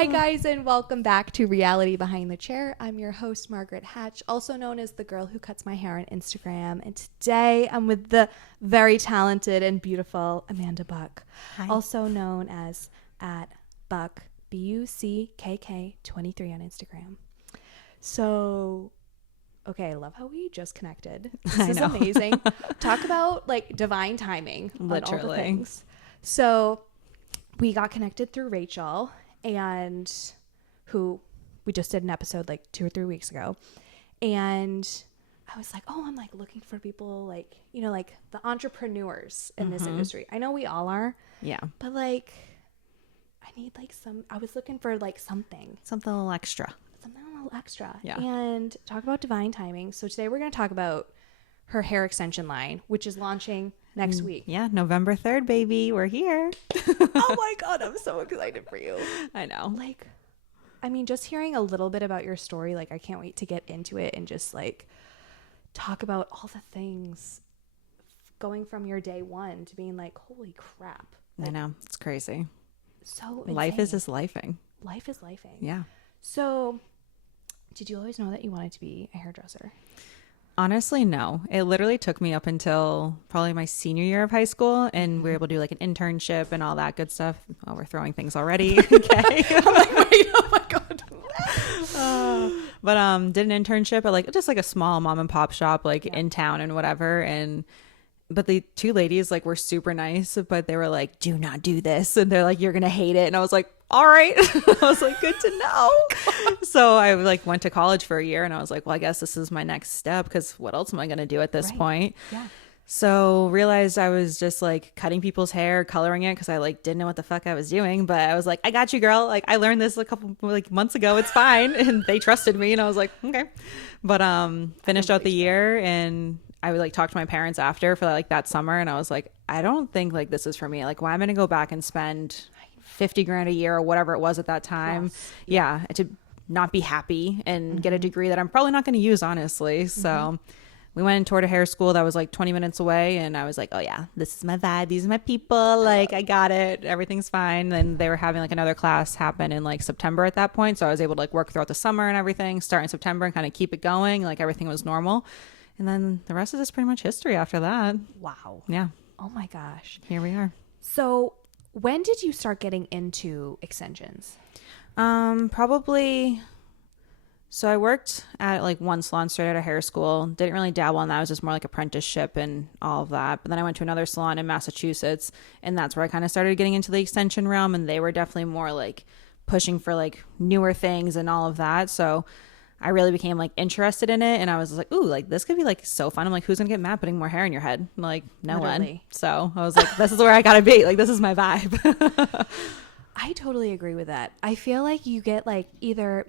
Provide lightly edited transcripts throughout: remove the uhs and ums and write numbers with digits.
Hi guys, and welcome back to Reality Behind the Chair. I'm your host, Margaret Hatch, also known as the girl who cuts my hair on Instagram. And today I'm with the very talented and beautiful Amanda Buck, Hi. also known as at Buck, BUCKK 23 on Instagram. So, okay, I love how we just connected. This is amazing. Talk about like divine timing. Literally. On all the things. So we got connected through Rachel, and who we just did an episode like 2 or 3 weeks ago. And I was like, oh, I'm like looking for people like, you know, like the entrepreneurs in this industry. I know we all are. Yeah. But like, I need like I was looking for like something a little extra. Something a little extra. Yeah. And talk about divine timing. So today we're going to talk about her hair extension line, which is launching next week. Yeah, November 3rd, baby. We're here. Oh my God, I'm so excited for you. I know. Like, I mean, just hearing a little bit about your story, like I can't wait to get into it and just like talk about all the things going from your day one to being like, holy crap. Like, I know. It's crazy. So Life insane. is just lifing. Life is lifing. Yeah. So did you always know that you wanted to be a hairdresser? Honestly, no. It literally took me up until probably my senior year of high school, and we were able to do like an internship and all that good stuff. Oh, we're throwing things already. Okay. I'm like, wait, oh my God. But did an internship at like just like a small mom and pop shop like in town and whatever. But the two ladies like were super nice, but they were like, do not do this. And they're like, you're going to hate it. And I was like, all right. I was like, good to know. So I like went to college for a year, and I was like, well, I guess this is my next step, because what else am I going to do at this point? Yeah. So realized I was just like cutting people's hair, coloring it, because I like didn't know what the fuck I was doing. But I was like, I got you, girl. Like I learned this a couple like months ago. It's fine. And they trusted me, and I was like, okay. But finished out the year, and I would like talk to my parents after for like that summer, and I was like, I don't think like this is for me. Like, why am I gonna go back and spend 50 grand a year or whatever it was at that time? Yes. Yeah, to not be happy and get a degree that I'm probably not going to use, honestly. So we went and toured a hair school that was like 20 minutes away, and I was like, oh yeah, this is my vibe, these are my people, like I got it, everything's fine. And they were having like another class happen in like September at that point, so I was able to like work throughout the summer and everything, start in September and kind of keep it going, like everything was normal. And then the rest is just pretty much history after that. Wow. Yeah. Oh my gosh. Here we are. So when did you start getting into extensions? Probably. So I worked at like one salon straight out of hair school. Didn't really dabble in that. It was just more like apprenticeship and all of that. But then I went to another salon in Massachusetts, and that's where I kind of started getting into the extension realm. And they were definitely more like pushing for like newer things and all of that. So I really became like interested in it, and I was like, ooh, like this could be like so fun. I'm like, who's gonna get mad putting more hair in your head? I'm like, no Literally. one. So I was like, this is where I gotta be. Like, this is my vibe. I totally agree with that. I feel like you get like either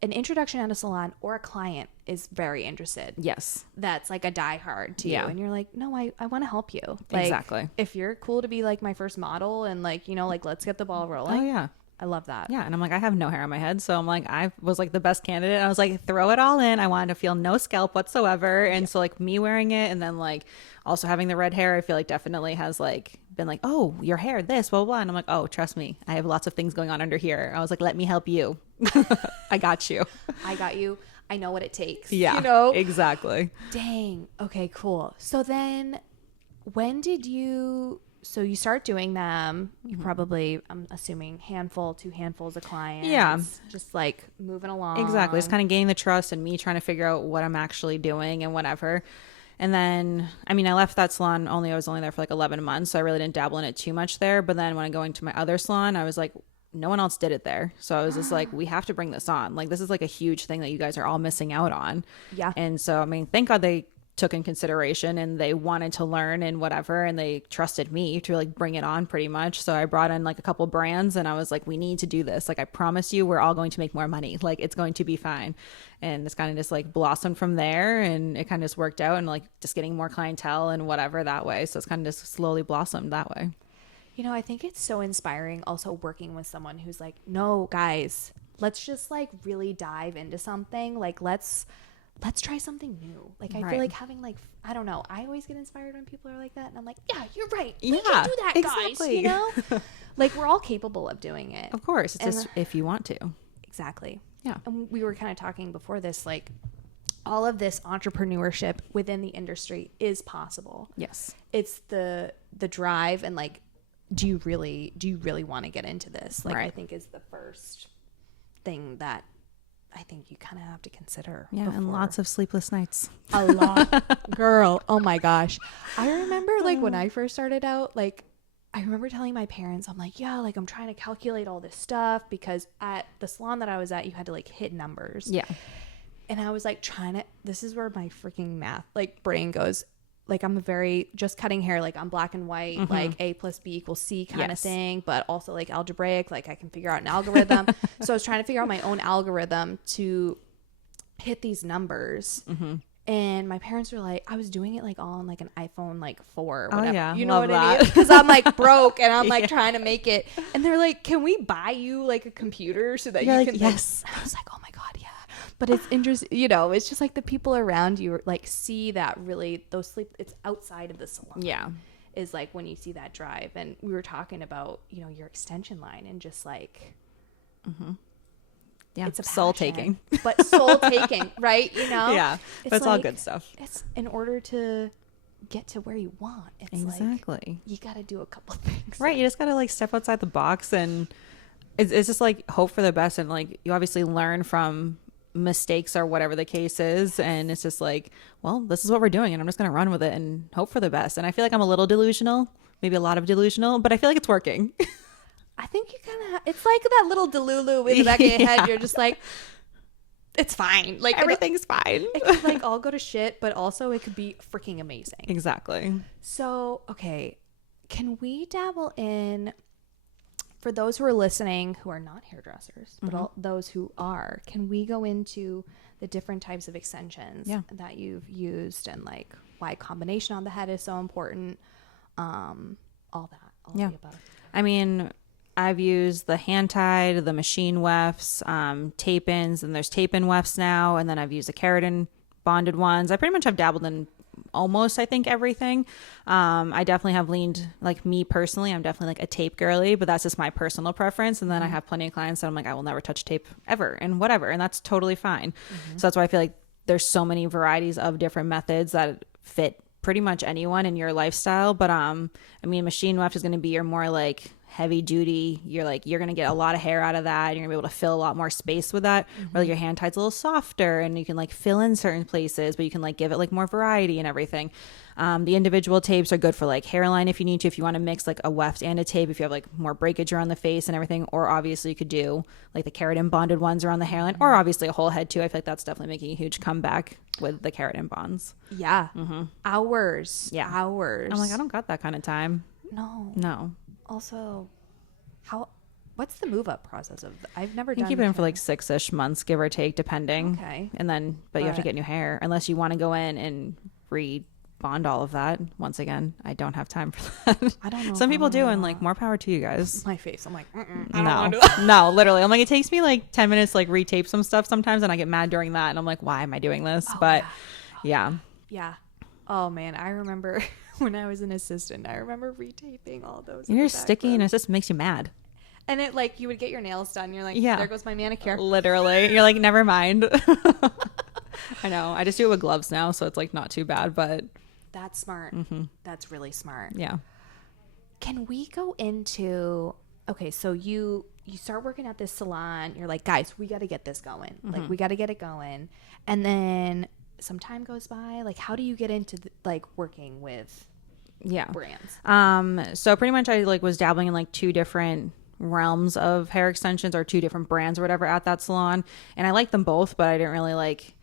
an introduction at a salon or a client is very interested. Yes. That's like a diehard to you. And you're like, no, I want to help you. Like, Exactly. if you're cool to be like my first model and like, you know, like let's get the ball rolling. Oh yeah. I love that. Yeah. And I'm like, I have no hair on my head. So I'm like, I was like the best candidate. I was like, throw it all in. I wanted to feel no scalp whatsoever. And so like me wearing it, and then like also having the red hair, I feel like definitely has like been like, oh, your hair, this, blah, blah, blah. And I'm like, oh, trust me, I have lots of things going on under here. I was like, let me help you. I got you. I got you. I know what it takes. Yeah. You know? Exactly. Dang. Okay, cool. So then when did you... So you start doing them, you probably, I'm assuming, two handfuls of clients. Yeah. Just like moving along. Exactly. It's kind of gaining the trust and me trying to figure out what I'm actually doing and whatever. And then, I mean, I left that salon I was only there for like 11 months. So I really didn't dabble in it too much there. But then when I go into my other salon, I was like, no one else did it there. So I was just like, we have to bring this on. Like, this is like a huge thing that you guys are all missing out on. Yeah. And so, I mean, thank God they took in consideration and they wanted to learn and whatever, and they trusted me to like bring it on pretty much. So I brought in like a couple brands, and I was like, we need to do this. Like, I promise you, we're all going to make more money. Like, it's going to be fine. And it's kind of just like blossomed from there, and it kind of just worked out, and like just getting more clientele and whatever that way. So it's kind of just slowly blossomed that way. You know, I think it's so inspiring also working with someone who's like, no, guys, let's just like really dive into something. Like, let's let's try something new. Like, I Right. feel like having like, I don't know. I always get inspired when people are like that. And I'm like, yeah, you're right. We Yeah, can do that, guys. exactly. You know? Like, we're all capable of doing it. Of course. It's And just if you want to. exactly. Yeah. And we were kind of talking before this, like, all of this entrepreneurship within the industry is possible. Yes. It's the drive and like, do you really want to get into this? Like, Right. I think is the first thing that I think you kind of have to consider. Yeah. And lots of sleepless nights. A lot. Girl, oh my gosh. I remember like when I first started out, like I remember telling my parents, I'm like, yeah, like I'm trying to calculate all this stuff because at the salon that I was at, you had to like hit numbers. Yeah. And I was like this is where my freaking math like brain goes. Like I'm a very just cutting hair, like I'm black and white, like A plus B equals C kind of thing, but also like algebraic, like I can figure out an algorithm. So I was trying to figure out my own algorithm to hit these numbers. And my parents were like, I was doing it like all on like an iPhone like 4 or whatever. Oh, yeah. You know Love what I that. mean? Because I'm like broke and I'm like trying to make it. And they're like, can we buy you like a computer so that You're you like, can yes. Like, I was like, oh my God, yeah. But it's interesting, you know, it's just like the people around you like see that really it's outside of the salon. Yeah. Is like when you see that drive. And we were talking about, you know, your extension line and just like, Yeah. it's a soul passion, taking. but soul taking, right? You know? Yeah. But it's all like- good stuff. It's in order to get to where you want. It's Exactly. like you got to do a couple things. Right. You just got to like step outside the box and it's just like hope for the best. And like you obviously learn from mistakes or whatever the case is. And it's just like, well, this is what we're doing and I'm just going to run with it and hope for the best. And I feel like I'm a little delusional, maybe a lot of delusional, but I feel like it's working. I think you kind of, it's like that little delulu in the back of your head. You're just like, it's fine. Like Everything's fine. it could like all go to shit, but also it could be freaking amazing. Exactly. So, okay. Can we dabble in, for those who are listening who are not hairdressers, but all those who are, can we go into the different types of extensions that you've used and like why combination on the head is so important? All that. All the above. I mean, I've used the hand tied, the machine wefts, tape-ins, and there's tape-in wefts now. And then I've used the keratin bonded ones. I pretty much have dabbled in almost, I think, everything. I definitely have leaned, like me personally, I'm definitely like a tape girly, but that's just my personal preference. And then I have plenty of clients that I'm like, I will never touch tape ever and whatever. And that's totally fine. So that's why I feel like there's so many varieties of different methods that fit pretty much anyone in your lifestyle. But I mean, machine weft is going to be your more like heavy duty. You're going to get a lot of hair out of that. You're gonna be able to fill a lot more space with that. Where like your hand tie's a little softer and you can like fill in certain places, but you can like give it like more variety and everything. The individual tapes are good for like hairline if you need to, if you want to mix like a weft and a tape, if you have like more breakage around the face and everything, or obviously you could do like the keratin bonded ones around the hairline, or obviously a whole head too. I feel like that's definitely making a huge comeback with the keratin bonds. Yeah. Hours. Yeah. Hours. I'm like, I don't got that kind of time. No. Also, what's the move up process of? I've never You done. can keep it in for like 6-ish months, give or take, depending. Okay. And then, but you have to get new hair unless you want to go in and re-bond all of that. Once again, I don't have time for that. I don't know. Some if people I do, wanna- and like more power to you guys. my face. I'm like, I don't No, wanna do that. no, literally. I'm like, it takes me like 10 minutes to like retape some stuff sometimes, and I get mad during that, and I'm like, why am I doing this? But yeah. Yeah. Oh man, I remember when I was an assistant. I remember retaping all those. And you're sticky, and it just makes you mad. And it like you would get your nails done. You're like, Yeah. there goes my manicure. Literally, you're like, never mind. I know. I just do it with gloves now, so it's like not too bad. But That's smart. That's really smart. yeah. Can we go into, okay, so you start working at this salon. You're like, guys, we got to get this going. Like, we got to get it going. And then some time goes by. Like, how do you get into like working with brands? So pretty much I like was dabbling in like 2 different realms of hair extensions or 2 different brands or whatever at that salon, and I liked them both, but I didn't really like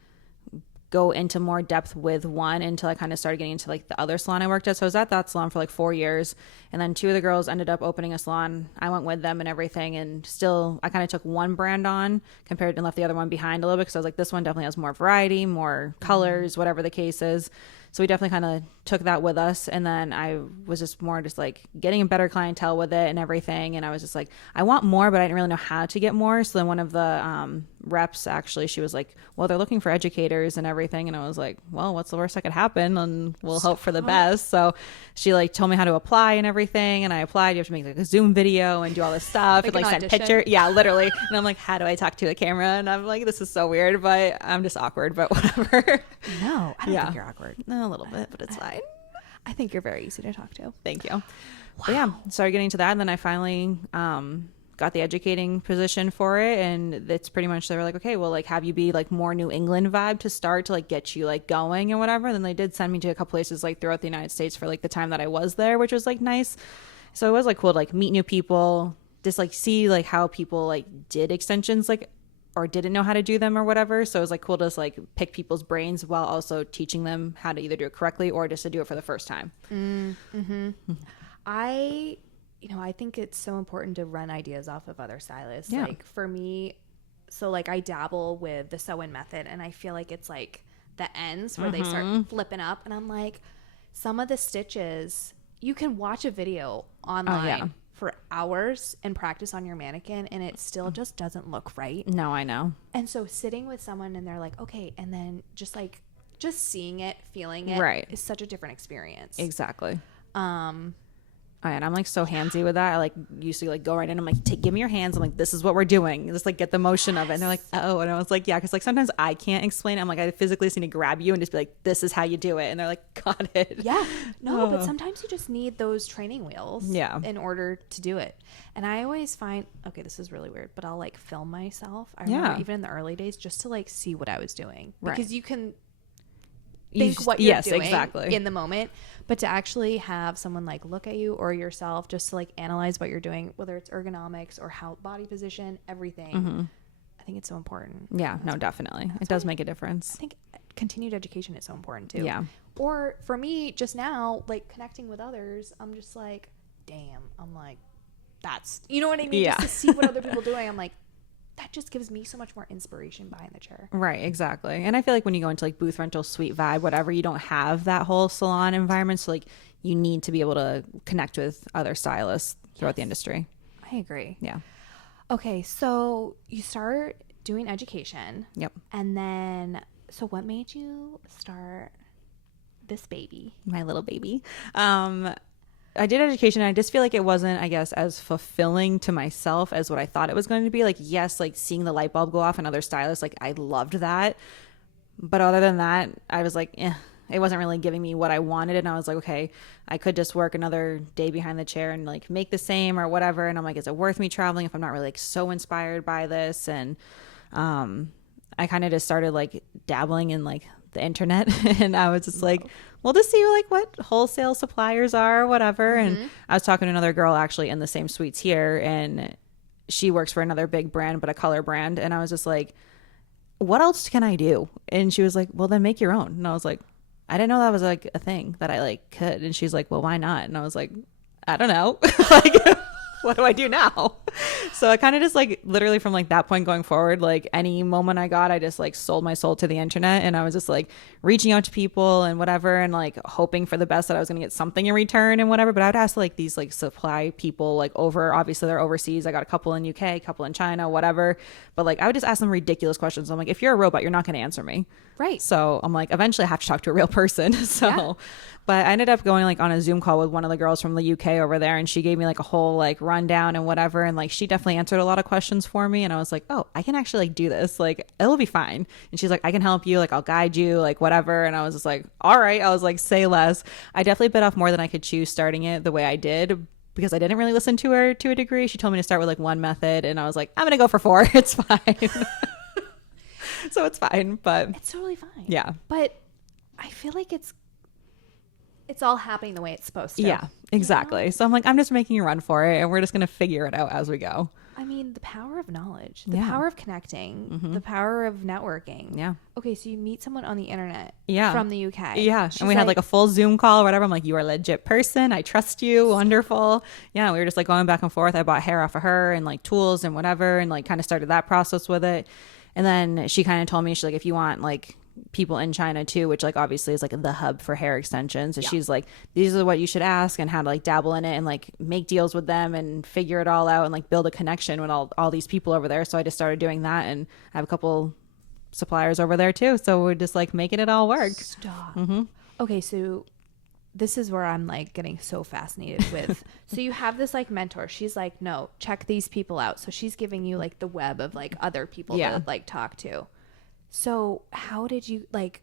go into more depth with one until I kind of started getting into like the other salon I worked at. So I was at that salon for like 4 years, and then 2 of the girls ended up opening a salon. I went with them and everything, and still I kind of took one brand on compared and left the other one behind a little bit, because I was like, this one definitely has more variety, more colors, whatever the case is. So we definitely kind of took that with us, and then I was just more just like getting a better clientele with it and everything, and I was just like, I want more, but I didn't really know how to get more. So then one of the reps, actually, she was like, well, they're looking for educators and everything, and I was like, well, what's the worst that could happen, and we'll hope for the best. So she like told me how to apply and everything, and I applied. You have to make like a Zoom video and do all this stuff, Like and like send picture, yeah, literally. And I'm like, how do I talk to a camera? And I'm like, this is so weird, but I'm just awkward, but whatever. No, I don't think you're awkward. A little bit, but it's fine. I think you're very easy to talk to. Thank you. Wow. But yeah, started getting to that, and then I finally got the educating position for it, and it's pretty much, they were like, okay, well, like have you be like more New England vibe to start, to like get you like going and whatever. And then they did send me to a couple places like throughout the United States for like the time that I was there, which was like nice. So it was like cool to like meet new people, just like see like how people like did extensions, like, or didn't know how to do them or whatever. So it was like cool to just like pick people's brains while also teaching them how to either do it correctly or just to do it for the first time. I think it's so important to run ideas off of other stylists. Yeah. Like for me, so like I dabble with the sew-in method, and I feel like it's like the ends where they start flipping up, and I'm like, some of the stitches, you can watch a video online for hours and practice on your mannequin, and it still just doesn't look right. No, I know. And so sitting with someone and they're like, okay, and then just seeing it, feeling it is such a different experience. Exactly. And I'm like so handsy with that. I like used to like go right in. I'm like, give me your hands. I'm like, this is what we're doing. Just like get the motion of it. And they're like, oh. And I was like, yeah, because like sometimes I can't explain it. I'm like, I physically just need to grab you and just be like, this is how you do it. And they're like, got it. Yeah. No, but sometimes you just need those training wheels. Yeah. In order to do it. And I always find, okay, this is really weird, but I'll like film myself. I remember even in the early days just to like see what I was doing. Because you can think what you're doing in the moment, but to actually have someone like look at you or yourself just to like analyze what you're doing, whether it's ergonomics or how body position, everything, I think it's so important. Yeah, no, definitely. It does make a difference. I think continued education is so important too. Yeah. Or for me, just now, like connecting with others, I'm just like, damn, I'm like, that's, you know what I mean? Yeah. Just to see what other people are doing, I'm like, that just gives me so much more inspiration behind the chair. Right, exactly. And I feel like when you go into like booth rental, suite vibe, whatever, you don't have that whole salon environment. So like you need to be able to connect with other stylists throughout the industry. I agree. Yeah. Okay, so you start doing education. Yep. And then, so what made you start this baby? My little baby. I did education, and I just feel like it wasn't, I guess, as fulfilling to myself as what I thought it was going to be. Like, yes, like seeing the light bulb go off and other stylists, like I loved that. But other than that, I was like, it wasn't really giving me what I wanted. And I was like, okay, I could just work another day behind the chair and like make the same or whatever. And I'm like, is it worth me traveling if I'm not really like so inspired by this? And I kind of just started like dabbling in like the internet, and I was just like, we'll just see like what wholesale suppliers are or whatever. And I was talking to another girl actually in the same suites here, and she works for another big brand, but a color brand. And I was just like, what else can I do? And she was like, well, then make your own. And I was like, I didn't know that was like a thing that I like could. And she's like, well, why not? And I was like, I don't know. Like, what do I do now? So I kind of just like literally from like that point going forward, like any moment I got, I just like sold my soul to the internet, and I was just like reaching out to people and whatever, and like hoping for the best that I was going to get something in return and whatever. But I would ask like these like supply people like over, obviously they're overseas. I got a couple in UK, a couple in China, whatever. But like I would just ask them ridiculous questions. I'm like, if you're a robot, you're not going to answer me. Right. So I'm like, eventually I have to talk to a real person. So, but I ended up going like on a Zoom call with one of the girls from the UK over there, and she gave me like a whole like rundown and whatever. And like, she definitely answered a lot of questions for me. And I was like, oh, I can actually like do this. Like, it'll be fine. And she's like, I can help you. Like, I'll guide you, like whatever. And I was just like, all right. I was like, say less. I definitely bit off more than I could chew starting it the way I did, because I didn't really listen to her to a degree. She told me to start with like one method, and I was like, I'm going to go for 4. It's fine. So it's fine, but it's totally fine. Yeah. But I feel like it's all happening the way it's supposed to. Yeah, exactly. You know? So I'm like, I'm just making a run for it, and we're just going to figure it out as we go. I mean, the power of knowledge, the power of connecting, the power of networking. Yeah. Okay, so you meet someone on the internet from the UK. Yeah. And we had like a full Zoom call or whatever. I'm like, you are a legit person. I trust you. Wonderful. Yeah. We were just like going back and forth. I bought hair off of her and like tools and whatever, and like kind of started that process with it. And then she kind of told me, she's like, if you want like people in China too, which like obviously is like the hub for hair extensions. So she's like, these are what you should ask and how to like dabble in it and like make deals with them and figure it all out and like build a connection with all these people over there. So I just started doing that, and I have a couple suppliers over there too. So we're just like making it all work. Stop. Mm-hmm. Okay, so this is where I'm like getting so fascinated with. So you have this like mentor. She's like, no, check these people out. So she's giving you like the web of like other people to like talk to. So how did you like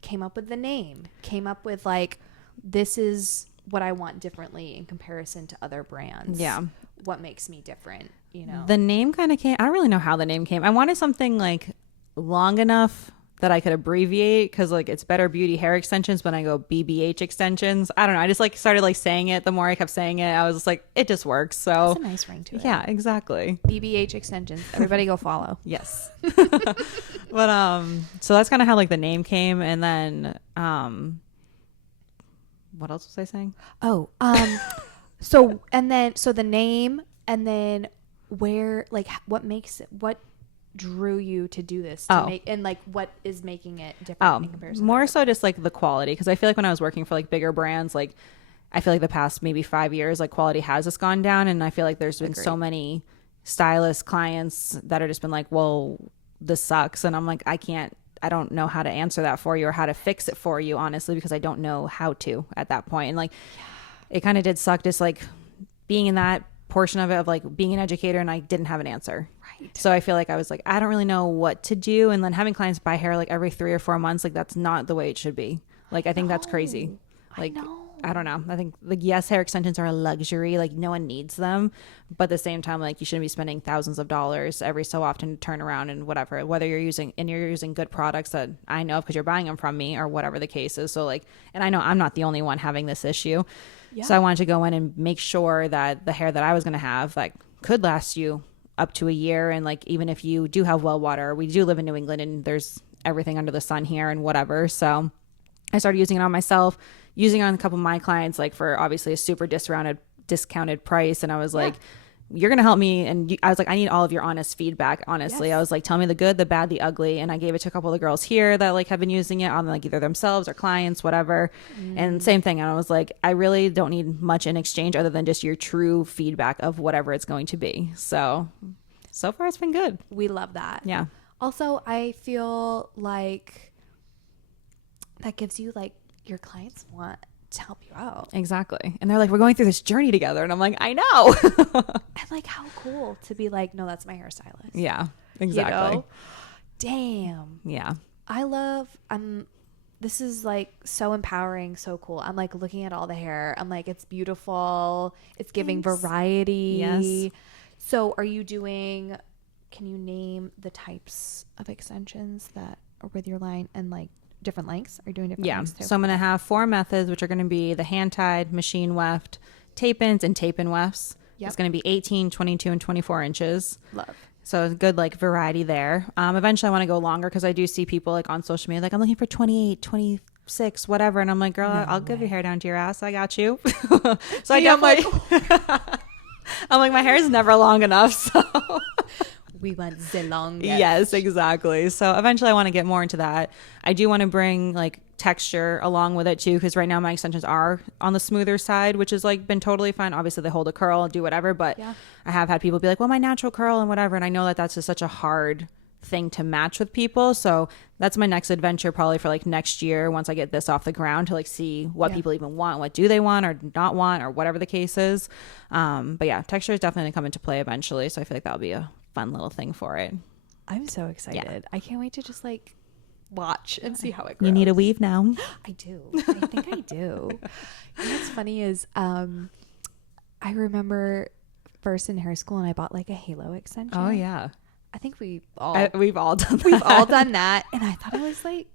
came up with the name? Came up with like, this is what I want differently in comparison to other brands. Yeah. What makes me different, you know? The name kind of came, I don't really know how the name came. I wanted something like long enough that I could abbreviate, because like it's Better Beauty Hair Extensions, but I go BBH Extensions. I don't know. I just like started like saying it. The more I kept saying it, I was just like, it just works. So that's a nice ring to it. Yeah, exactly. BBH Extensions. Everybody go follow. Yes. But so that's kind of how like the name came, and then what else was I saying? Oh, so the name, and then where, like, what makes it, what drew you to do this to make, and like what is making it different in comparison? More so just like the quality, because I feel like when I was working for like bigger brands, like I feel like the past maybe 5 years, like quality has just gone down, and I feel like there's been so many stylist clients that are just been like, well, this sucks, and I'm like, I don't know how to answer that for you or how to fix it for you, honestly, because I don't know how to at that point. And like it kind of did suck just like being in that portion of it, of like being an educator, and I didn't have an answer. Right. So I feel like I was like, I don't really know what to do. And then having clients buy hair like every 3 or 4 months, like that's not the way it should be. Like I think that's crazy. Like I don't know. I think like, yes, hair extensions are a luxury. Like no one needs them, but at the same time, like you shouldn't be spending thousands of dollars every so often to turn around and whatever, whether you're using good products that I know because you're buying them from me or whatever the case is. So like, and I know I'm not the only one having this issue. Yeah. So I wanted to go in and make sure that the hair that I was going to have like could last you up to a year. And like, even if you do have well water, we do live in New England and there's everything under the sun here and whatever. So I started using it on myself, using it on a couple of my clients, like for obviously a super discounted price. And I was like, you're going to help me. And I was like, I need all of your honest feedback. Honestly, I was like, tell me the good, the bad, the ugly. And I gave it to a couple of the girls here that like have been using it on like either themselves or clients, whatever. And same thing. And I was like, I really don't need much in exchange other than just your true feedback of whatever it's going to be. So far it's been good. We love that. Yeah. Also, I feel like that gives you like, your clients want to help you out. Exactly. And they're like, we're going through this journey together. And I'm like, I know. And like, how cool to be like, no, that's my hairstylist. Yeah, exactly. You know? Damn. Yeah. I love, this is like so empowering, so cool. I'm like looking at all the hair. I'm like, it's beautiful. It's giving variety. Yes. So can you name the types of extensions that are with your line, and like different lengths? Are you doing different lengths too? So I'm going to have 4 methods, which are going to be the hand tied, machine weft, tape-ins, and tape-in wefts. Yep. It's going to be 18, 22, and 24 inches. Love. So a good like variety there. Eventually I want to go longer, because I do see people like on social media, like I'm looking for 28, 26, whatever. And I'm like, girl, I'll give your hair down to your ass. I got you. So I definitely, I'm like, my hair is never long enough. So we want the longest. Yes, exactly. So eventually I want to get more into that. I do want to bring like texture along with it too, because right now my extensions are on the smoother side, which has like been totally fine. Obviously they hold a curl and do whatever, but I have had people be like, well, my natural curl and whatever. And I know that that's just such a hard thing to match with people. So that's my next adventure probably for like next year, once I get this off the ground, to like see what people even want, what do they want or not want, or whatever the case is. But yeah, texture is definitely going to come into play eventually. So I feel like that'll be a fun little thing for it. I'm so excited. Yeah. I can't wait to just like watch and see how it grows. You need a weave now. I do. I think I do. And what's funny is I remember first in hair school and I bought like a halo extension. Oh yeah. I think we've all done that. We've all done that. And I thought I was like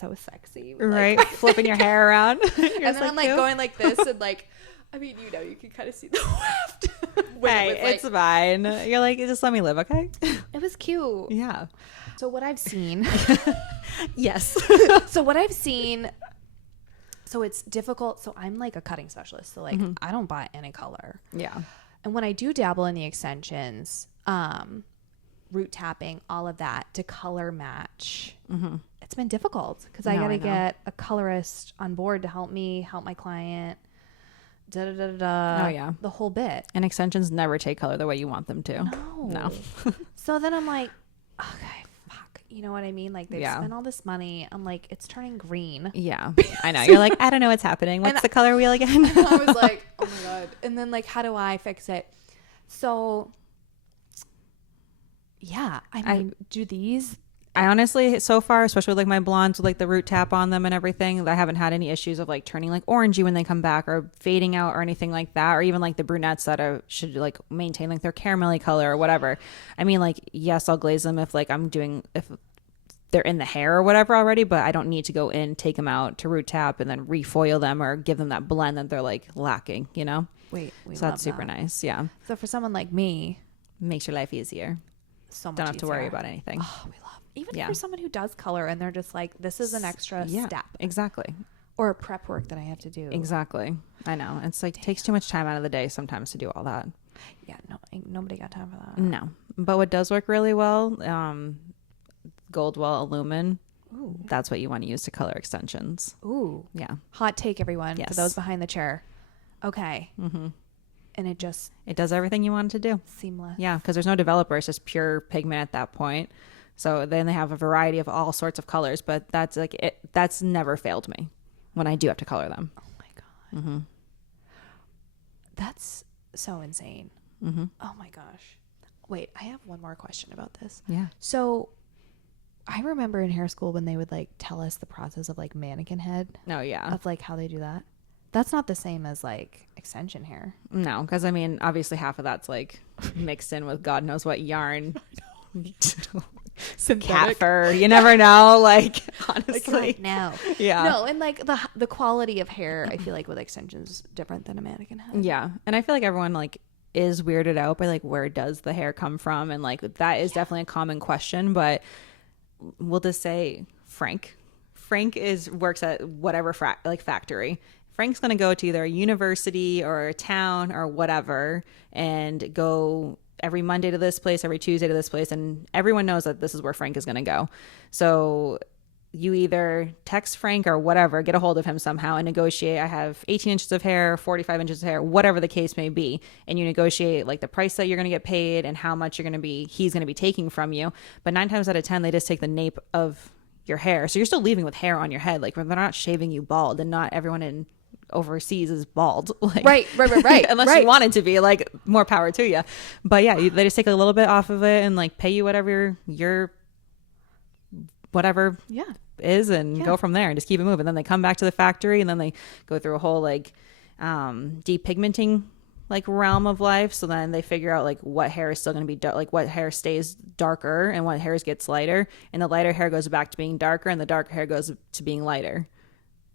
so sexy. Right. Like, flipping your hair around. And then I'm like going like this and like, I mean, you can kind of see the weft. Hey, it's fine. You're like, just let me live, okay? It was cute. Yeah. So what I've seen. Yes. So what I've seen. So it's difficult. So I'm like a cutting specialist. So like I don't buy any color. Yeah. And when I do dabble in the extensions, root tapping, all of that to color match, it's been difficult because I No, got to I know. get a colorist on board to help me help my client. Da da da da. Oh, yeah. The whole bit. And extensions never take color the way you want them to. No. So then I'm like, okay, fuck. You know what I mean? Like they've Yeah. spent all this money. I'm like, it's turning green. Yeah, I know. You're like, I don't know what's happening. What's the color wheel again? I was like, oh my God. And then like, how do I fix it? So yeah, I mean, do these? I honestly, so far, especially with like my blondes with like the root tap on them and everything, I haven't had any issues of like turning like orangey when they come back or fading out or anything like that, or even like the brunettes that should like maintain like their caramelly color or whatever. I mean, like, yes, I'll glaze them if like if they're in the hair or whatever already, but I don't need to go in, take them out to root tap and then refoil them or give them that blend that they're like lacking, you know? We So that's super nice. Yeah. So for someone like me, Makes your life easier. so much Don't have to worry easier. about anything. Oh, we love even Yeah. for someone who does color and they're just like, this is an extra step Exactly. or prep work that I have to do. Exactly. I know. It's like takes too much time out of the day sometimes to do all that. Yeah, no, ain't nobody got time for that. No. But what does work really well, Goldwell Illumin. Ooh. That's what you want to use to color extensions. Ooh. Yeah. Hot take, everyone. For Yes. those behind the chair. Okay. Mm-hmm. And it just It does everything you want it to do. seamless. Yeah, because there's no developer. It's just pure pigment at that point. So then they have a variety of all sorts of colors, but that's like it. That's never failed me when I do have to color them. Oh my God. Mm-hmm. That's so insane. Mm-hmm. Oh my gosh. Wait, I have one more question about this. Yeah. So I remember in hair school when they would like tell us the process of like mannequin head, Oh yeah. of like how they do that. That's not the same as like extension hair. No, because I mean, obviously half of that's like mixed in with God knows what yarn. Cat fur. You never know. Like, honestly. Like, no. Yeah. No, and like the quality of hair, I feel like with extensions is different than a mannequin head. Yeah. And I feel like everyone like is weirded out by like where does the hair come from? And like that is definitely a common question, but we'll just say Frank. Frank works at whatever factory. Frank's going to go to either a university or a town or whatever and go every Monday to this place, every Tuesday to this place. And everyone knows that this is where Frank is going to go. So you either text Frank or whatever, get a hold of him somehow and negotiate. I have 18 inches of hair, 45 inches of hair, whatever the case may be. And you negotiate like the price that you're going to get paid and how much he's going to be taking from you. But 9 times out of 10, they just take the nape of your hair. So you're still leaving with hair on your head. Like they're not shaving you bald, and not everyone in overseas is bald. Like, Right. unless you wanted to be, like, more power to you. But yeah, they just take a little bit off of it and like pay you whatever your whatever is and go from there and just keep it moving. Then they come back to the factory and then they go through a whole like depigmenting like realm of life. So then they figure out like what hair is still going to be like what hair stays darker and what hairs gets lighter, and the lighter hair goes back to being darker and the darker hair goes to being lighter,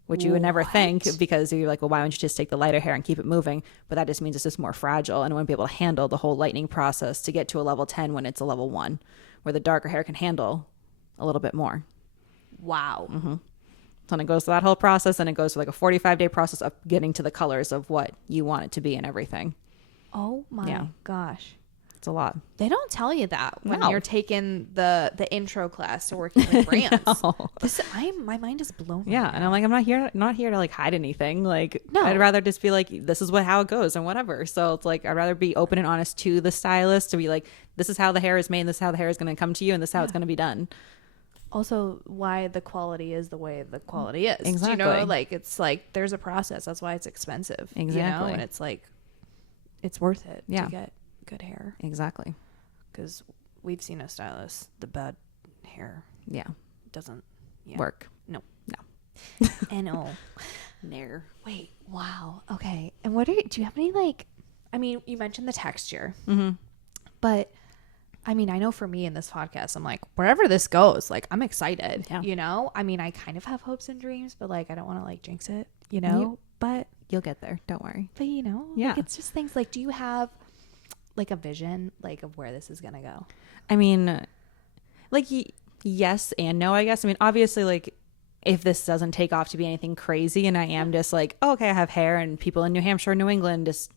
which you would never think, because you're like, well, why don't you just take the lighter hair and keep it moving? But that just means it's just more fragile and it wouldn't be able to handle the whole lightening process to get to a level 10 when it's a level 1, where the darker hair can handle a little bit more. Wow. Mm-hmm. So then it goes through that whole process, and it goes through like a 45-day process of getting to the colors of what you want it to be and everything. Oh my gosh. It's a lot. They don't tell you that when No. you're taking the intro class to working with brands. No. My mind is blown. Yeah, right and now. I'm like, I'm not here to like hide anything. Like, No. I'd rather just be like, this is how it goes and whatever. So it's like, I'd rather be open and honest to the stylist, to be like, this is how the hair is made, and this is how the hair is going to come to you, and this is how it's going to be done. Also, why the quality is the way the quality is. Exactly. You know, like it's like there's a process. That's why it's expensive. You know? Exactly. And it's like it's worth it Yeah. to get good hair, Exactly. because we've seen a stylist, the bad hair Yeah. doesn't Work. No. No. And Nair. wait, wow. Okay. And do you have any like, I mean, you mentioned the texture, Mm-hmm. but I mean, I know for me in this podcast, I'm like, wherever this goes, like, I'm excited, Yeah. you know? I mean, I kind of have hopes and dreams, but like, I don't want to like jinx it, you know? But You'll get there. Don't worry. you know, Yeah. like, it's just things like, do you have like a vision, like, of where this is going to go? I mean, like, yes and no, I guess. I mean, obviously, like, if this doesn't take off to be anything crazy and I am just like, oh, okay, I have hair and people in New Hampshire, New England just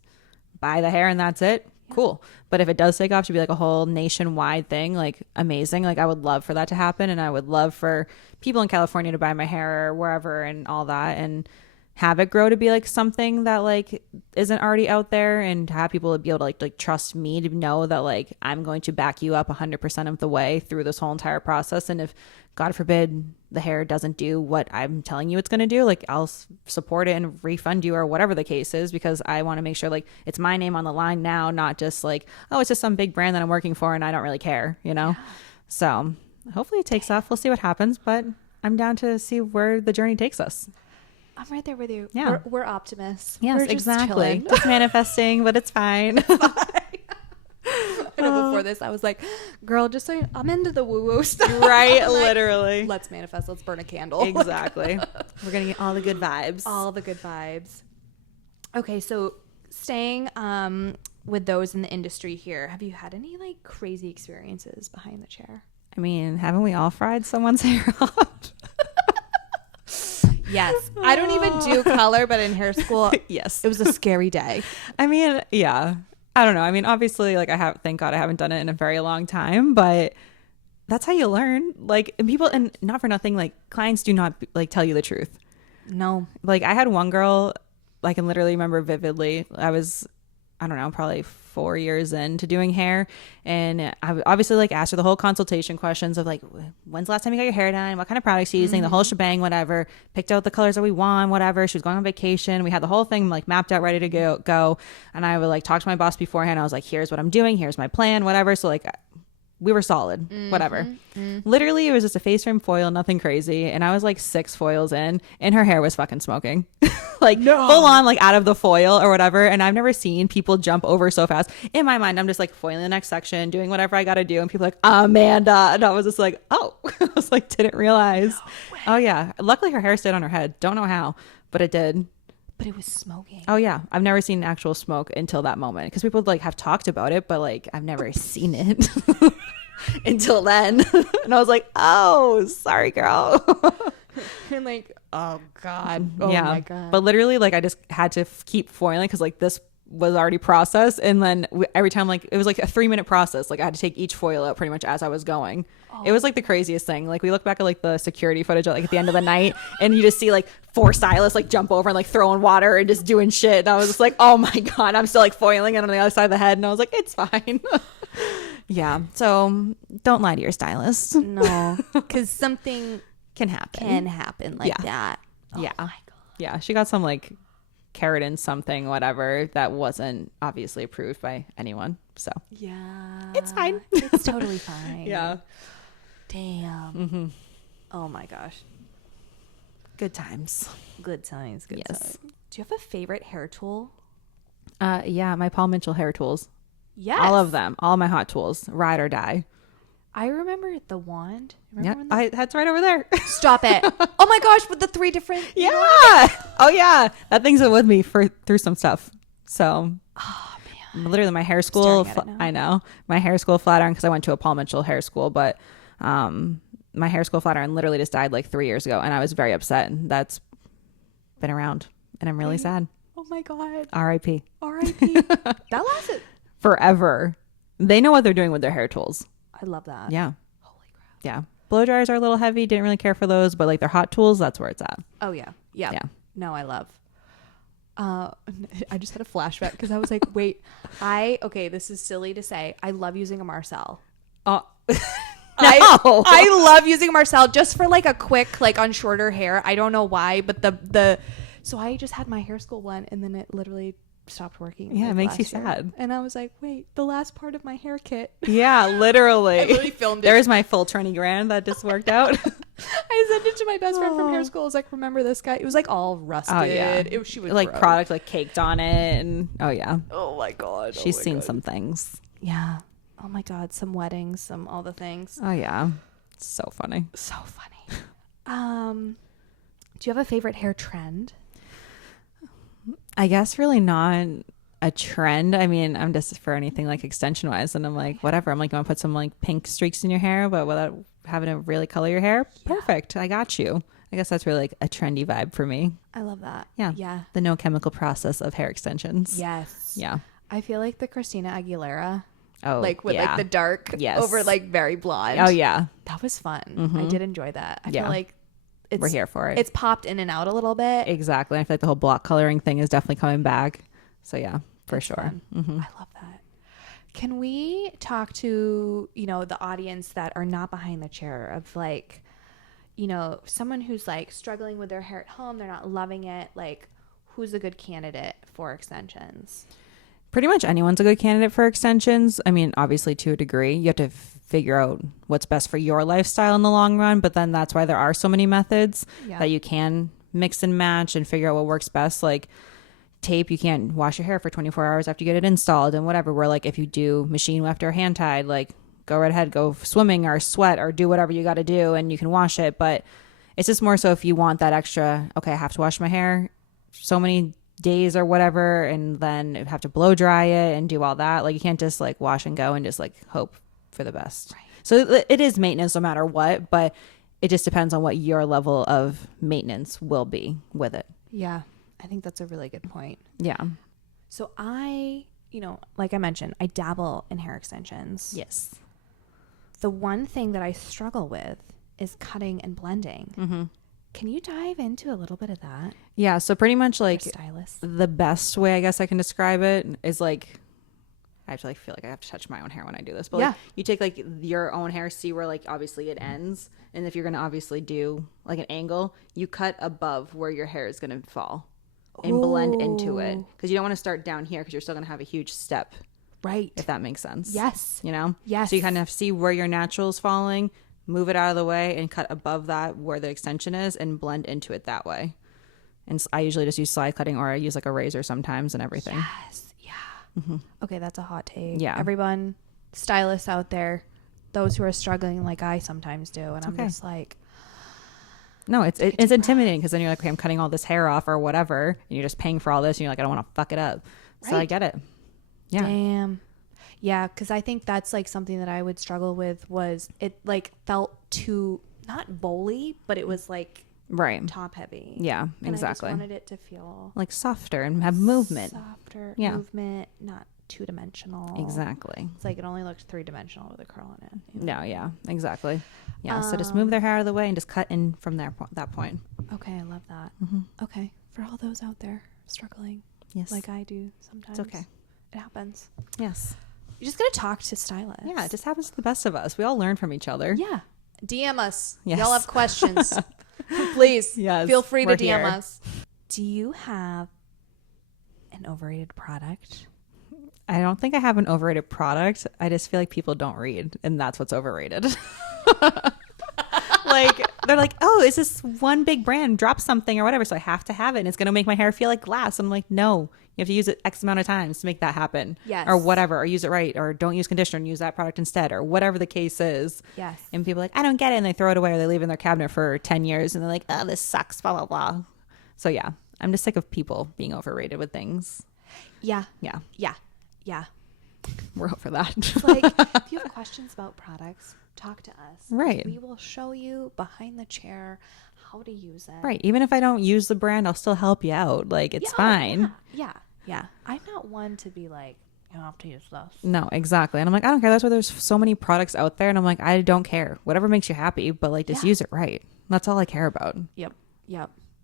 buy the hair and that's it, cool. But if it does take off to be like a whole nationwide thing, like amazing. Like I would love for that to happen. And I would love for people in California to buy my hair or wherever and all that and have it grow to be like something that like isn't already out there, and have people be able to like trust me to know that like I'm going to back you up 100% of the way through this whole entire process. And if God forbid the hair doesn't do what I'm telling you it's going to do, like I'll support it and refund you or whatever the case is, because I want to make sure like it's my name on the line now, not just like, oh, it's just some big brand that I'm working for and I don't really care, you know? Yeah. So hopefully it takes off. We'll see what happens, but I'm down to see where the journey takes us. I'm right there with you. Yeah. We're optimists. Yes, we're just exactly. Just manifesting, but it's fine. I know before this, I was like, girl, just so I'm into the woo-woo stuff. Right, like, literally. Let's manifest. Let's burn a candle. Exactly. We're going to get all the good vibes. All the good vibes. Okay, so staying with those in the industry here, have you had any like crazy experiences behind the chair? I mean, haven't we all fried someone's hair off? Yes. I don't even do color, but in hair school, yes, it was a scary day. I mean, yeah. I don't know. I mean, obviously, like thank God I haven't done it in a very long time, but that's how you learn. Like, and people, and not for nothing, like clients do not like tell you the truth. No. Like I had one girl, I can literally remember vividly. I don't know, probably 4 years into doing hair. And I obviously like asked her the whole consultation questions of like, when's the last time you got your hair done? What kind of products are you using? The whole shebang, whatever. Picked out the colors that we want, whatever. She was going on vacation. We had the whole thing like mapped out, ready to go. And I would like talk to my boss beforehand. I was like, here's what I'm doing. Here's my plan, whatever. So like we were solid, whatever. Literally, it was just a face frame foil, nothing crazy. And I was like 6 foils in and her hair was fucking smoking. Like full on, like out of the foil or whatever. And I've never seen people jump over so fast. In my mind, I'm just like foiling the next section, doing whatever I got to do. And people are like, Amanda. And I was just like, oh, I was like, didn't realize. No, oh yeah. Luckily her hair stayed on her head. Don't know how, but it did. But it was smoking. Oh yeah. I've never seen actual smoke until that moment. Because people like have talked about it, but like I've never seen it until then. And I was like, oh, sorry, girl. And like, oh God. Oh yeah. my God. But literally like I just had to keep foiling because like this was already processed. And then every time like it was like a 3-minute process. Like I had to take each foil out pretty much as I was going. It was like the craziest thing. Like we look back at like the security footage like at the end of the night and you just see like 4 stylists like jump over and like throwing water and just doing shit. And I was just like, oh my God, I'm still like foiling it on the other side of the head. And I was like, it's fine. Yeah. So don't lie to your stylist. No, because something can happen like that. Oh yeah. my God. Yeah. She got some like keratin something, whatever, that wasn't obviously approved by anyone. So yeah, it's fine. It's totally fine. Yeah. Damn. Mm-hmm. Oh my gosh. Good times. Good times. Good Yes. times. Do you have a favorite hair tool? Yeah, my Paul Mitchell hair tools. Yes. All of them. All my hot tools. Ride or die. I remember the wand. Yeah, that's right over there. Stop it. Oh my gosh, with the 3 different. Yeah. Oh yeah. That thing's been with me through some stuff. So. Oh man. Literally my hair school. I know my hair school flat iron because I went to a Paul Mitchell hair school, but my hair school flat iron literally just died like 3 years ago, and I was very upset. And that's been around, and I'm really sad. Oh my God. R.I.P. R.I.P. That lasted forever. They know what they're doing with their hair tools. I love that. Yeah. Holy crap. Yeah. Blow dryers are a little heavy. Didn't really care for those, but like their hot tools, that's where it's at. Oh yeah. Yeah. Yeah. No, I love. I just had a flashback because I was like, wait, okay, this is silly to say. I love using a Marcel. No. I love using a Marcel just for like a quick, like on shorter hair. I don't know why, but so I just had my hair school one and then it literally stopped working. Yeah, like it makes you year. sad. And I was like, wait, the last part of my hair kit. Yeah, literally. I literally filmed it. There's my full 20 grand that just worked out. I sent it to my best friend from hair school. I was like, remember this guy? It was like all rusted. Oh yeah. She was like broke. product like caked on it, and oh yeah. Oh my God. She's seen some things. Yeah. Oh my God. Some weddings, some all the things. Oh yeah. So funny. So funny. Do you have a favorite hair trend? I guess really not a trend. I mean, I'm just for anything like extension wise, and I'm like, whatever. I'm like, you want to put some like pink streaks in your hair, but without having to really color your hair? Yeah. Perfect. I got you. I guess that's really like a trendy vibe for me. I love that. Yeah. Yeah. The no chemical process of hair extensions. Yes. Yeah. I feel like the Christina Aguilera, Oh, like with like the dark Yes. over like very blonde. Oh yeah, That was fun. I did enjoy that. I feel like we're here for it. It's popped in and out a little bit. Exactly. I feel like the whole block coloring thing is definitely coming back. So yeah, for sure. I love that. Can we talk to, the audience that are not behind the chair of like, someone who's like struggling with their hair at home, they're not loving it, like who's a good candidate for extensions? Pretty much anyone's a good candidate for extensions. I mean, obviously to a degree, you have to figure out what's best for your lifestyle in the long run. But then that's why there are so many methods that you can mix and match and figure out what works best. Like tape, you can't wash your hair for 24 hours after you get it installed and whatever. Where like if you do machine weft or hand tied, like go right ahead, go swimming or sweat or do whatever you got to do and you can wash it. But it's just more so if you want that extra, okay, I have to wash my hair so many days or whatever, and then have to blow dry it and do all that. Like you can't just like wash and go and just like hope for the best. Right. So it is maintenance no matter what, but it just depends on what your level of maintenance will be with it. Yeah, I think that's a really good point. Yeah. So I, like I mentioned, I dabble in hair extensions. Yes. The one thing that I struggle with is cutting and blending. Mm-hmm. Can you dive into a little bit of that? Yeah, so pretty much like stylist. The best way I guess I can describe it is like, I actually feel like I have to touch my own hair when I do this, but like you take like your own hair, see where like obviously it ends, and if you're gonna obviously do like an angle, you cut above where your hair is gonna fall and blend into it, because you don't want to start down here because you're still gonna have a huge step, right? If that makes sense. Yes. Yes. So you kind of see where your natural is falling, move it out of the way and cut above that where the extension is and blend into it that way. And I usually just use slide cutting, or I use like a razor sometimes and everything. Yes. Yeah. Mm-hmm. Okay, that's a hot take. Yeah. Everyone, stylists out there, those who are struggling like I sometimes do, and I'm just like, no, it's intimidating, because then you're like, okay, I'm cutting all this hair off or whatever, and you're just paying for all this, and you're like, I don't want to fuck it up. Right. So I get it. Yeah. Damn. Yeah, because I think that's like something that I would struggle with, was it like felt too, not bowly, but it was like top heavy. Yeah, exactly. I just wanted it to feel like softer and have movement. Movement, not two-dimensional. Exactly. It's like it only looked three-dimensional with a curl in it. No, yeah, exactly. Yeah, so just move their hair out of the way and just cut in from that point. Okay, I love that. Mm-hmm. Okay, for all those out there struggling, like I do sometimes. It's okay. It happens. Yes. You just gotta talk to stylists. Yeah, it just happens to the best of us. We all learn from each other. Yeah. DM us. Yes. Y'all have questions. Please. Yes. Feel free to DM here. us. Do you have an overrated product? I don't think I have an overrated product. I just feel like people don't read, and that's what's overrated. Like they're like, oh, is this one big brand drop something or whatever, so I have to have it and it's gonna make my hair feel like glass. I'm like, no, you have to use it X amount of times to make that happen. Yes. Or whatever, or use it right, or don't use conditioner and use that product instead, or whatever the case is. Yes. And people are like, I don't get it, and they throw it away, or they leave it in their cabinet for 10 years and they're like, oh, this sucks, blah blah blah. So yeah, I'm just sick of people being overrated with things. Yeah. We're over that. Like, if you have questions about products, talk to us. Right. We will show you behind the chair how to use it. Right. Even if I don't use the brand, I'll still help you out. Like, it's fine. Yeah. I'm not one to be like, you have to use this. No, exactly. And I'm like, I don't care. That's why there's so many products out there. And I'm like, I don't care. Whatever makes you happy, but like, just use it right. That's all I care about. Yep.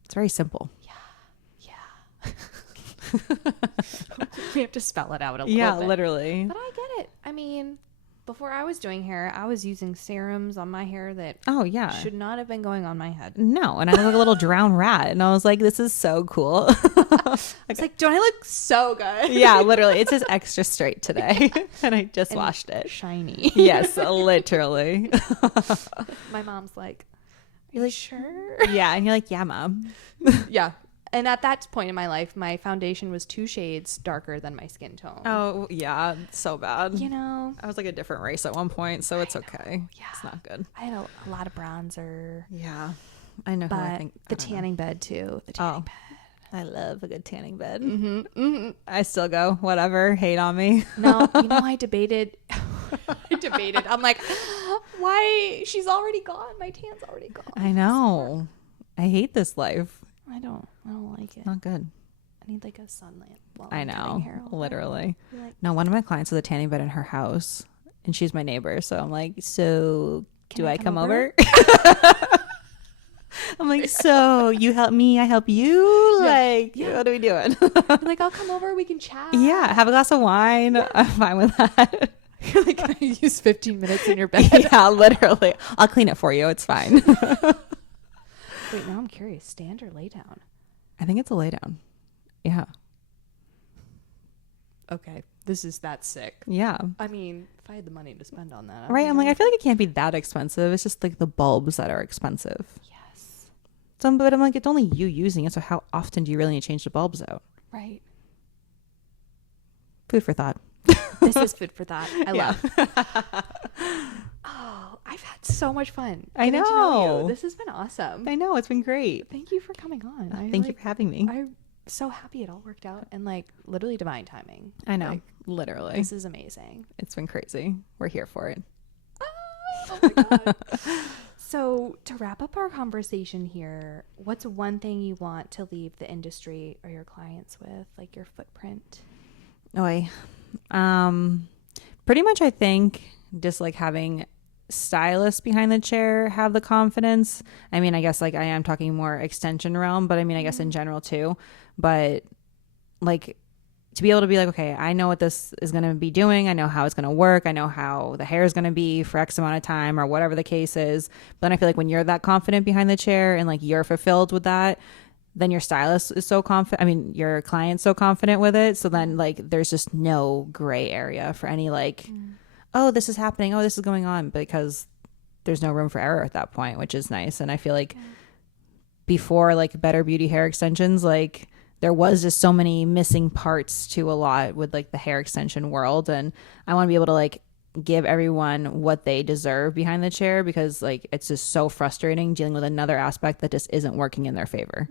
It's very simple. Yeah. We have to spell it out a little bit. Yeah, literally. But I get it. I mean, before I was doing hair, I was using serums on my hair that should not have been going on my head. No, and I look like a little drowned rat, and I was like, this is so cool. It's like, don't I look so good? Yeah, literally. It says extra straight today, and I just washed it. Shiny. Yes, literally. My mom's like, you're like, sure? Yeah, and you're like, yeah, Mom. Yeah. And at that point in my life, my foundation was 2 shades darker than my skin tone. Oh, yeah. So bad. You know? I was like a different race at one point, so it's okay. Yeah. It's not good. I had a lot of bronzer. Yeah. I know. But the tanning bed, too. The tanning bed. I love a good tanning bed. Mm-hmm. I still go, whatever. Hate on me. No, I debated. I'm like, why? She's already gone. My tan's already gone. I know. I hate this life. I don't like it. Not good. I need like a sun lamp while I I'm cutting know, hair all day. literally. Be like, No, one of my clients has a tanning bed in her house, and she's my neighbor. So I'm like, so Can do I I come come over? over? I'm like, so you help me, I help you. Yeah. Like, Yeah. what are we doing? Be like, I'll come over. We can chat. Yeah, have a glass of wine. I'm fine with that. You're like, can I use 15 minutes in your bed? Yeah, literally. I'll clean it for you. It's fine. Wait, now I'm curious. Stand or lay down? I think it's a lay down. Yeah. Okay. This is that sick. Yeah. I mean, if I had the money to spend on that. Right. I'm like, I feel like it can't be that expensive. It's just like the bulbs that are expensive. Yes. So, but I'm like, it's only you using it. So how often do you really need to change the bulbs out? Right. Food for thought. This is food for thought. I Yeah. love. Oh, I've had so much fun. I getting to know know. you. This has been awesome. I know. It's been great. Thank you for coming on. Thank you for having me. I'm so happy it all worked out and like literally divine timing. I know. Like, Literally. this is amazing. It's been crazy. We're here for it. Oh my God. So to wrap up our conversation here, what's one thing you want to leave the industry or your clients with, like your footprint? Oy. Pretty much I think just like having stylists behind the chair have the confidence. I mean, I guess like I am talking more extension realm, but I mean, I guess in general too. But like to be able to be like, okay, I know what this is going to be doing. I know how it's going to work. I know how the hair is going to be for X amount of time or whatever the case is. But then I feel like when you're that confident behind the chair and like you're fulfilled with that, then your stylist is so confident. I mean, your client's so confident with it. So then like there's just no gray area for any like, oh, this is happening. Oh, this is going on, because there's no room for error at that point, which is nice. And I feel like before like Better Beauty Hair Extensions, like there was just so many missing parts to a lot with like the hair extension world. And I want to be able to like give everyone what they deserve behind the chair, because like it's just so frustrating dealing with another aspect that just isn't working in their favor.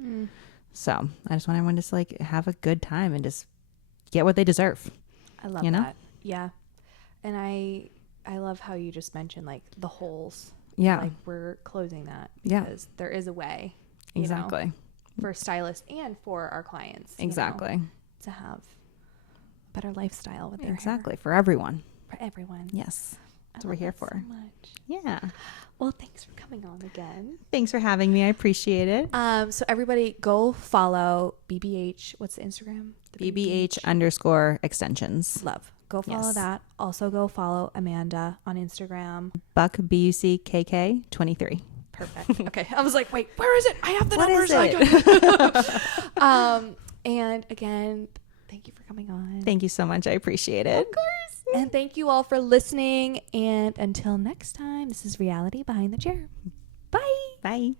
So I just want everyone to just like have a good time and just get what they deserve. I love that. Yeah. And I love how you just mentioned like the holes. Yeah. Like we're closing that Yeah. because there is a way. You Exactly. know, for stylists and for our clients. you Exactly. know, to have a better lifestyle with their Exactly. For everyone. hair. For everyone. Yes. That's I what we're love here that for. so much. Yeah. Well, thanks for coming on again. Thanks for having me. I appreciate it. So everybody go follow BBH. What's the Instagram? The BBH _extensions. Love. Go follow Yes. that. Also go follow Amanda on Instagram. Buck BUCKK 23. Perfect. Okay. I was like, wait, where is it? I have the What numbers. is it? And again, thank you for coming on. Thank you so much. I appreciate it. Of course. And thank you all for listening. And until next time, this is Reality Behind the Chair. Bye. Bye.